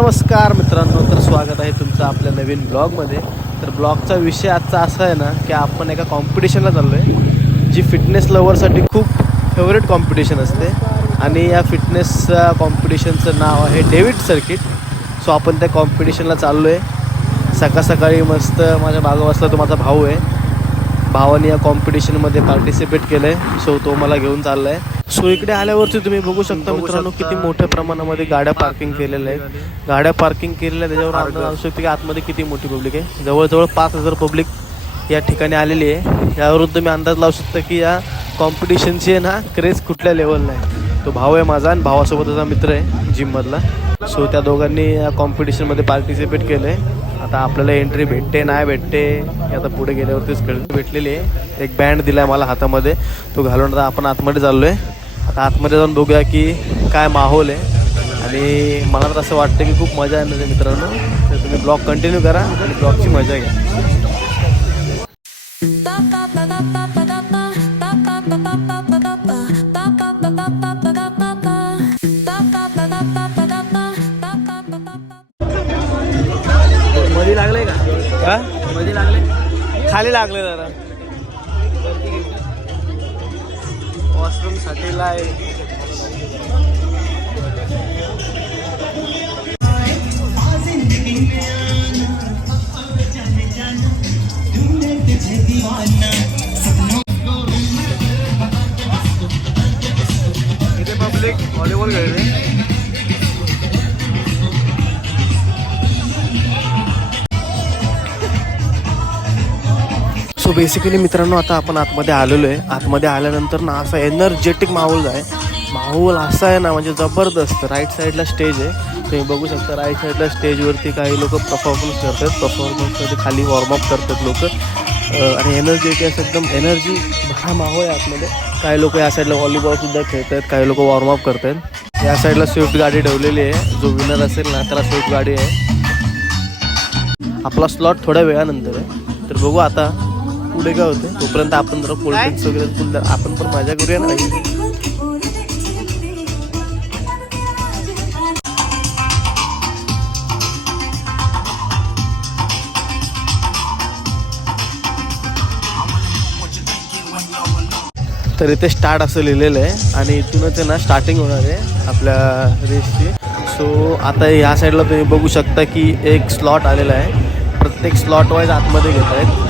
नमस्कार मित्रांनो तर स्वागत आहे तुमचं आपल्या नवीन ब्लॉगमध्ये. तर ब्लॉगचा विषय आजचा असा आहे ना की आपण एका कॉम्पिटिशनला चाललो आहे जी फिटनेस लवरसाठी खूप फेवरेट कॉम्पिटिशन असते. आणि या फिटनेस कॉम्पिटिशनचं नाव आहे डेव्हिड सर्किट सो आपण त्या कॉम्पिटिशनला चाललो आहे सकाळ सकाळी मस्त माझ्या मागं तो माझा भाऊ आहे. भावाने या कॉम्पिटिशनमध्ये पार्टिसिपेट केलं आहे सो तो मला घेऊन चालला आहे सो इकडे आल्यावरती तुम्ही बघू शकता मित्रांनो किती मोठ्या प्रमाणामध्ये गाड्या पार्किंग केलेल्या आहेत. गाड्या पार्किंग केलेल्या त्याच्यावर अंदाज लावू शकतो की आतमध्ये किती मोठी पब्लिक आहे. जवळजवळ पाच हजार पब्लिक या ठिकाणी आलेली आहे. यावरून तुम्ही अंदाज लावू शकता की या कॉम्पिटिशनची आहे ना क्रेज कुठल्या लेवलला आहे. तो भाऊ आहे माझा आणि भावासोबतचा मित्र आहे जिममधला सो त्या दोघांनी या कॉम्पिटिशनमध्ये पार्टिसिपेट केलं आहे आता आपल्याला एंट्री भेटते नाही भेटते आता पुढे गेल्यावरतीच कळलं. भेटलेली आहे. एक बँड दिला आहे मला हातामध्ये. तो घालून आता आपण आतमध्ये चाललो आहे आता आतमध्ये जाऊन बघूया की काय माहोल आहे. आणि मला तर असं वाटतं की खूप मजा येणार आहे मित्रांनो. तर तुम्ही ब्लॉग कंटिन्यू करा आणि ब्लॉगची मजा घ्या. मध्ये लागले का? मध्ये लागले खाली लागले जरा. वॉशरूमसाठी लाय इथे पब्लिक व्हॉलीबॉल खेळते. सो बेसिकली मित्रांनो आता आपण आतमध्ये आलेलो आहे आतमध्ये आल्यानंतर ना असा एनर्जेटिक माहोल आहे. माहोल असा आहे ना म्हणजे जबरदस्त. राईट साईडला स्टेज आहे. तुम्ही बघू शकता राईट साईडला स्टेजवरती काही लोक परफॉर्मन्स करतात. परफॉर्मन्समध्ये खाली वॉर्मअप करतात लोक. आणि एनर्जेटिक असं एकदम एनर्जी भरा माहोल आहे आतमध्ये. काही लोक या साईडला व्हॉलीबॉलसुद्धा खेळत आहेत काही लोक वॉर्मअप करत आहेत या साईडला स्विफ्ट गाडी ठेवलेली आहे. जो विनर असेल ना त्याला स्विफ्ट गाडी आहे. आपला स्लॉट थोड्या वेळानंतर आहे. तर बघू आता पुढे काय होते? तोपर्यंत आपण जरा कोल्ड्रिंक्स वगैरे फुल आपण पण मजा करूया ना. तर इथे स्टार्ट असं लिहिलेलं आहे आणि इथूनच आहे ना स्टार्टिंग होणार आहे आपल्या रेसची सो आता ह्या साईडला तुम्ही बघू शकता की एक स्लॉट आलेला आहे. प्रत्येक स्लॉट वाईज आतमध्ये घेत आहेत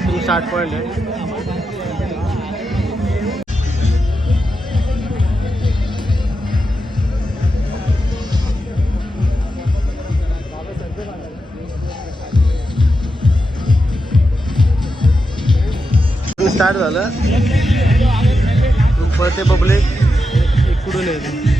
तुम्ही साठ पॉईंट आहे स्टार्ट झालं. पळते पब्लिक इकडून येते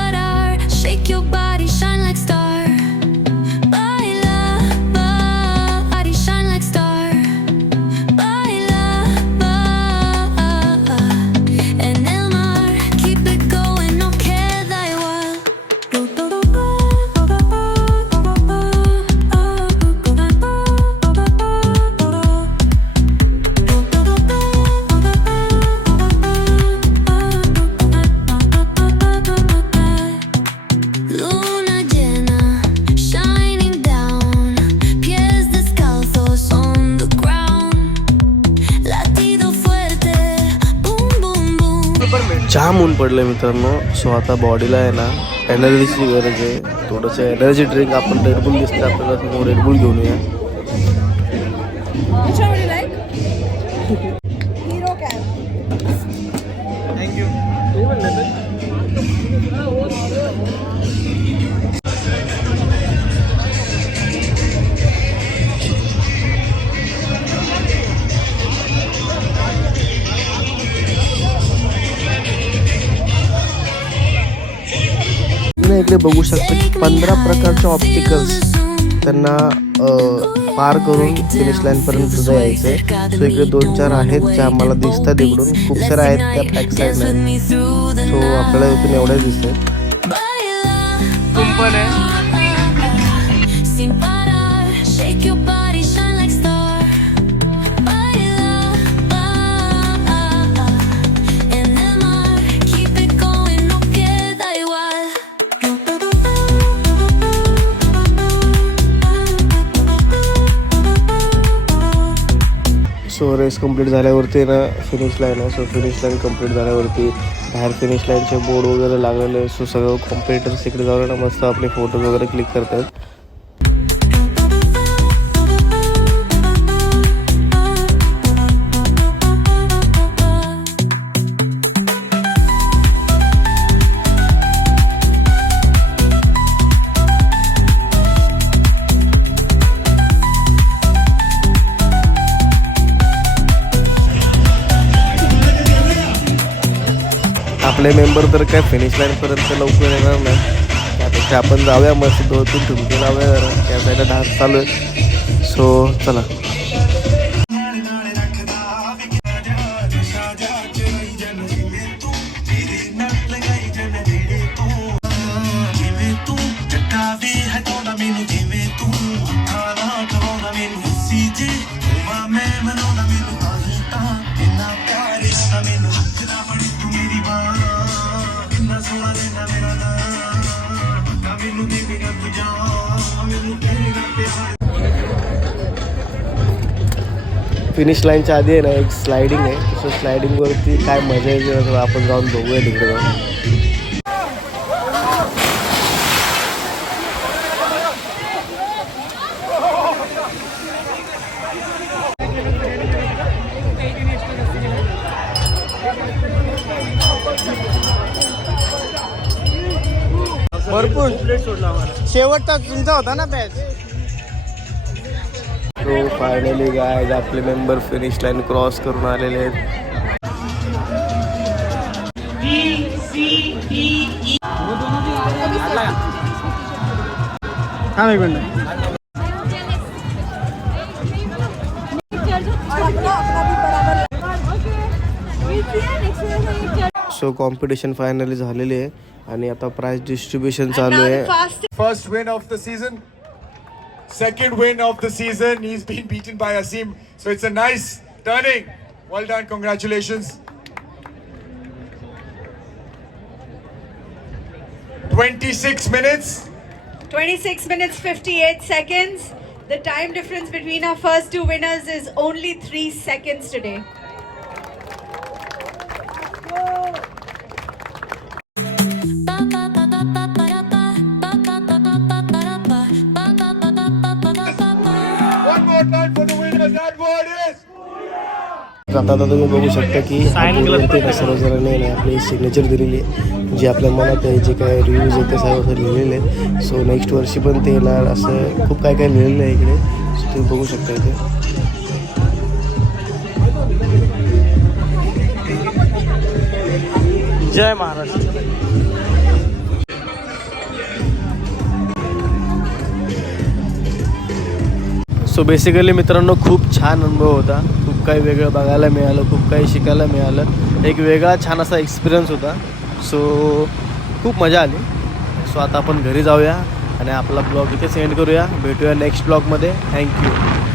पडलं मित्रांनो. सो आता बॉडीला आहे ना एनर्जीची गरज आहे. थोडंसं एनर्जी ड्रिंक आपण रेडबुल दिसतं आपल्याला रेडबुल घेऊन या तुम्ही इकडे बघू शकता की पंधरा प्रकारचे ऑप्टिकल्स त्यांना अ, पार करून फिनिश लाईनपर्यंत सुद्धा यायचं आहे सो इकडे दोन चार आहेत ज्या आम्हाला दिसतात इकडून. खूप साऱ्या आहेत त्या बॅक साईडला सो आपल्याला इथून एवढ्याच दिसत आहेत सो रेस कंप्लीट झाल्यावरती ना फिनिश लाईन आहे. सो फिनिश लाईन कंप्लीट झाल्यावरती बाहेर फिनिश लाईनचे बोर्ड वगैरे लागलेले सो सगळं कॉम्पिटिटर्स इकडे जाऊन ना मस्त आपले फोटोज वगैरे क्लिक करतात. आपले मेंबर तर काय फिनिश लाईनपर्यंत लवकर येणार नाही. त्यापेक्षा आपण जाऊया मस्त दोन तीन ठुमके लावूया जरा. त्या साईडला डान्स चालू आहे. सो चला. फिनिश लाईनच्या आधी आहे ना एक स्लायडिंग आहे. सो स्लायडिंगवरती काय मजा येते ना, आपण जाऊन बघूया तिकडे जाऊन. भरपूर. शेवटचा तुमचा होता ना बॅच सो फायनली गाय आपले मेंबर फिनिश लाईन क्रॉस करून आलेले आहेत. हा एक मिनिट. सो कॉम्पिटिशन फायनली झालेली आहे आणि आता प्राइस डिस्ट्रीब्युशन चालू आहे. First win of the season. Second win of the season. He's been beaten by Asim. So it's a nice turning. Well done. Congratulations. 26 minutes. 26 minutes 58 seconds. The time difference between our first two winners is only 3 seconds today. आता आता तुम्ही बघू शकता की सर्वजणांनी ना आपली signature दिलेली आहे. जी आपल्या मनात आहे जे काय रिव्ह्यूज आहेत ते सर्व असं लिहिलेले आहेत. सो नेक्स्ट वर्षी पण ते येणार असं खूप काय काय लिहिलेलं आहे इकडे. सो तुम्ही बघू शकता इथे. जय महाराष्ट्र. सो बेसिकली मित्रांनो खूप छान अनुभव होता. खूप काही वेगळं बघायला मिळालं खूप काही शिकायला मिळालं. एक वेगळा छान असा एक्सपिरियन्स होता. सो खूप मजा आली. सो आता आपण घरी जाऊया आणि आपला ब्लॉग इथेच सेंड करूया. भेटूया नेक्स्ट ब्लॉगमध्ये थँक्यू